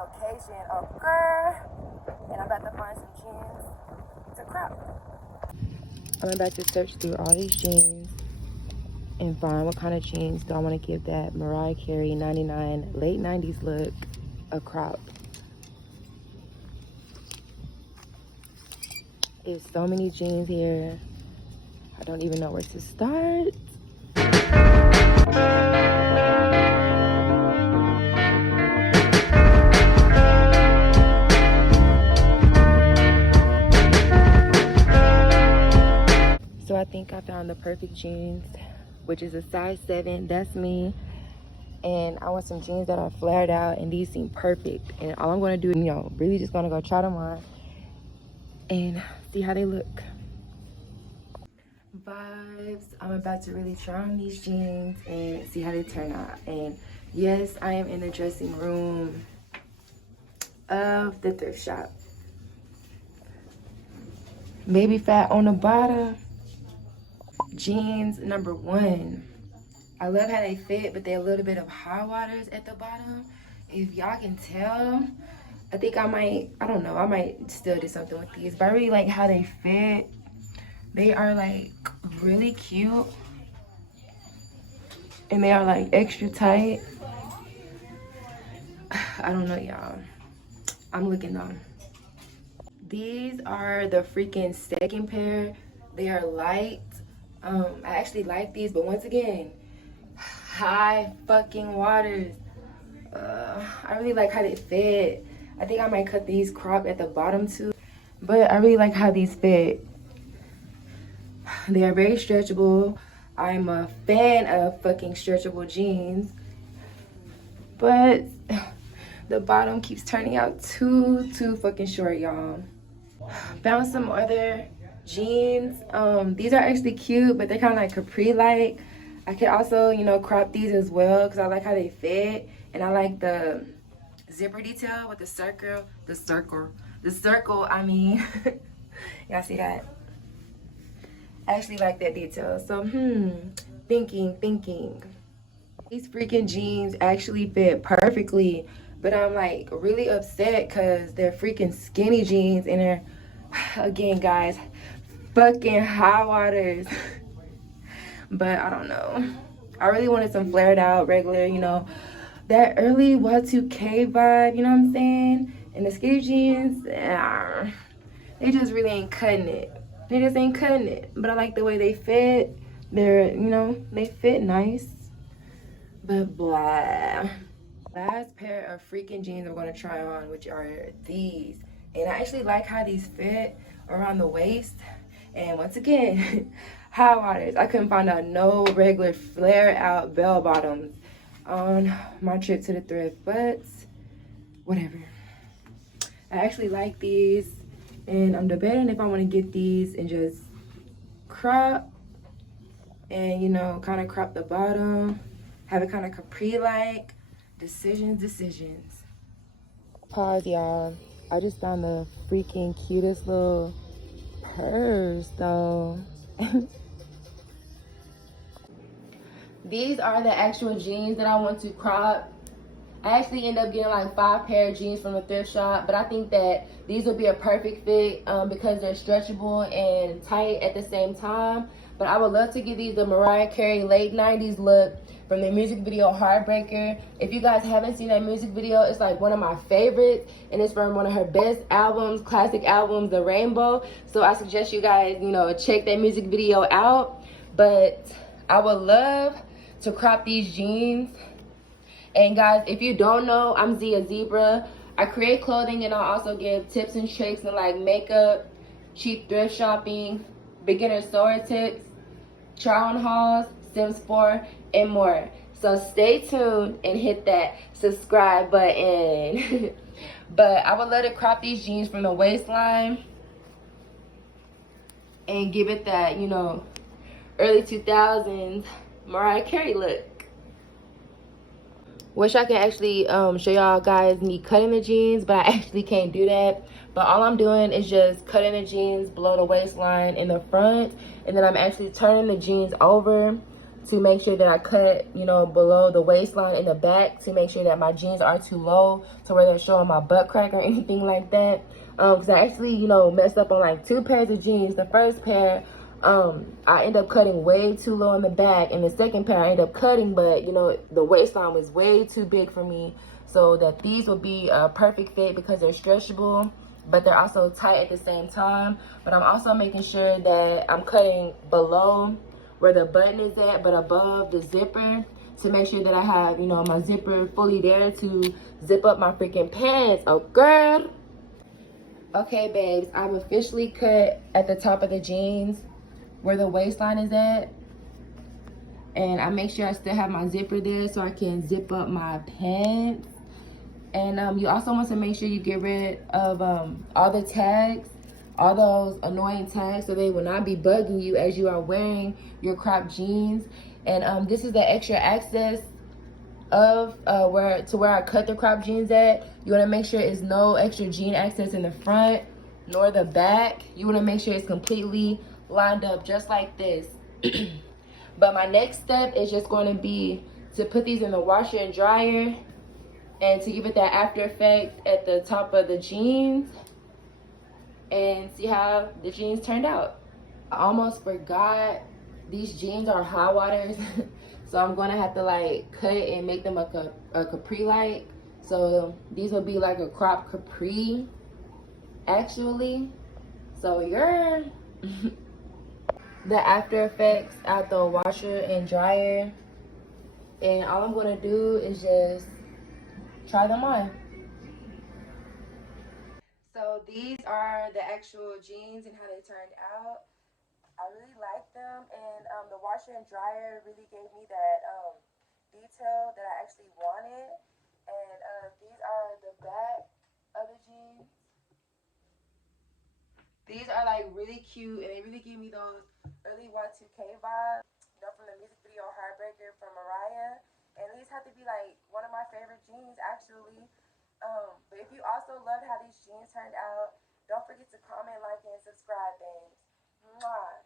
occasion occur, and I'm about to find some jeans to crop. I'm about to search through all these jeans and find what kind of jeans do I want to give that Mariah Carey 99 late 90s look a crop. There's so many jeans here. I don't even know where to start. So I think I found the perfect jeans, which is a size 7. That's me. And I want some jeans that are flared out, and these seem perfect. And all I'm going to do, really just going to go try them on and see how they look. Vibes. I'm about to really try on these jeans and see how they turn out. And yes, I am in the dressing room of the thrift shop. Baby fat on the bottom. Jeans number 1. I love how they fit, but they're a little bit of high waters at the bottom. If y'all can tell, I think I might still do something with these, but I really like how they fit. They are like really cute, and they are like extra tight. I don't know, y'all. I'm looking though. These are the freaking second pair. They are light. I actually like these, but once again, high fucking waters. I really like how they fit. I think I might cut these crop at the bottom too, but I really like how these fit. They are very stretchable. I'm a fan of fucking stretchable jeans, but the bottom keeps turning out too fucking short, y'all. Found some other jeans. These are actually cute, but they're kind of like capri-like. I could also, crop these as well because I like how they fit, and I like the zipper detail with the circle. I mean, y'all see that? I actually like that detail. So, thinking. These freaking jeans actually fit perfectly, but I'm like really upset because they're freaking skinny jeans and they're, again, guys, fucking high waters. But I don't know. I really wanted some flared out, regular, that early Y2K vibe, you know what I'm saying? And the skinny jeans, they just really ain't cutting it. They just ain't cutting it. But I like the way they fit. They're, they fit nice. But blah. Last pair of freaking jeans I'm going to try on, which are these. And I actually like how these fit around the waist. And once again, high waters. I couldn't find out no regular flare out bell bottoms on my trip to the thrift, but whatever. I actually like these, and I'm debating if I want to get these and just crop and kind of crop the bottom, have it kind of capri-like. Decisions. Pause, y'all. I just found the freaking cutest little purse though. These are the actual jeans that I want to crop. I actually end up getting like 5 pair of jeans from the thrift shop, but I think that these would be a perfect fit because they're stretchable and tight at the same time. But I would love to give these the Mariah Carey late 90s look from the music video Heartbreaker. If you guys haven't seen that music video, it's like one of my favorites, and it's from one of her best albums, classic albums, The Rainbow. So I suggest you guys, check that music video out. But I would love to crop these jeans. And guys, if you don't know, I'm Zia Zebra. I create clothing, and I also give tips and tricks in like makeup, cheap thrift shopping, beginner sewer tips, try on hauls, Sims 4, and more. So stay tuned and hit that subscribe button. But I would love to crop these jeans from the waistline and give it that, early 2000s Mariah Carey look. Wish I could actually show y'all guys me cutting the jeans, but I actually can't do that. But all I'm doing is just cutting the jeans below the waistline in the front, and then I'm actually turning the jeans over to make sure that I cut, you know, below the waistline in the back to make sure that my jeans are too low to where they're showing my butt crack or anything like that. Because I actually, you know, messed up on like 2 pairs of jeans. The first pair, I ended up cutting way too low in the back, and the second pair I ended up cutting, but you know, the waistline was way too big for me, so that these will be a perfect fit because they're stretchable, but they're also tight at the same time. But I'm also making sure that I'm cutting below where the button is at, but above the zipper, to make sure that I have, you know, my zipper fully there to zip up my freaking pants. Oh girl. Okay babes, I've officially cut at the top of the jeans where the waistline is at, and I make sure I still have my zipper there so I can zip up my pants. And you also want to make sure you get rid of all the tags, all those annoying tags, so they will not be bugging you as you are wearing your cropped jeans. And this is the extra access of where I cut the cropped jeans at. You want to make sure it's no extra jean access in the front nor the back. You want to make sure it's completely lined up just like this. But my next step is just going to be to put these in the washer and dryer and to give it that after effect at the top of the jeans and see how the jeans turned out. I almost forgot, these jeans are high waters. So I'm gonna have to like cut and make them a capri like. So these will be like a crop capri actually. So you're the after effects out the washer and dryer, and all I'm gonna do is just try them on. So these are the actual jeans and how they turned out. I really like them, and the washer and dryer really gave me that detail that I actually wanted. And these are the back of the jeans. These are like really cute, and they really give me those early Y2K vibes, you know, from the music video Heartbreaker from Mariah. And these have to be like one of my favorite jeans actually. But if you also loved how these jeans turned out, don't forget to comment, like, and subscribe, babes. Mwah.